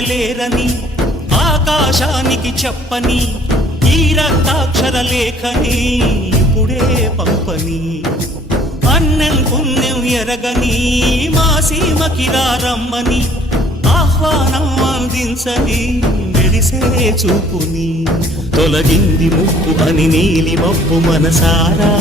మిగలేరని ఆకాశానికి చెప్పని ఈ రక్తాక్షర లేఖని ఇప్పుడే పంపని అన్నం పుణ్యం ఎరగని మా సీమకి రమ్మని ఆహ్వానం అందించని మెరిసే చూపుని తొలగింది ముప్పు అని నీలి మబ్బు మనసారా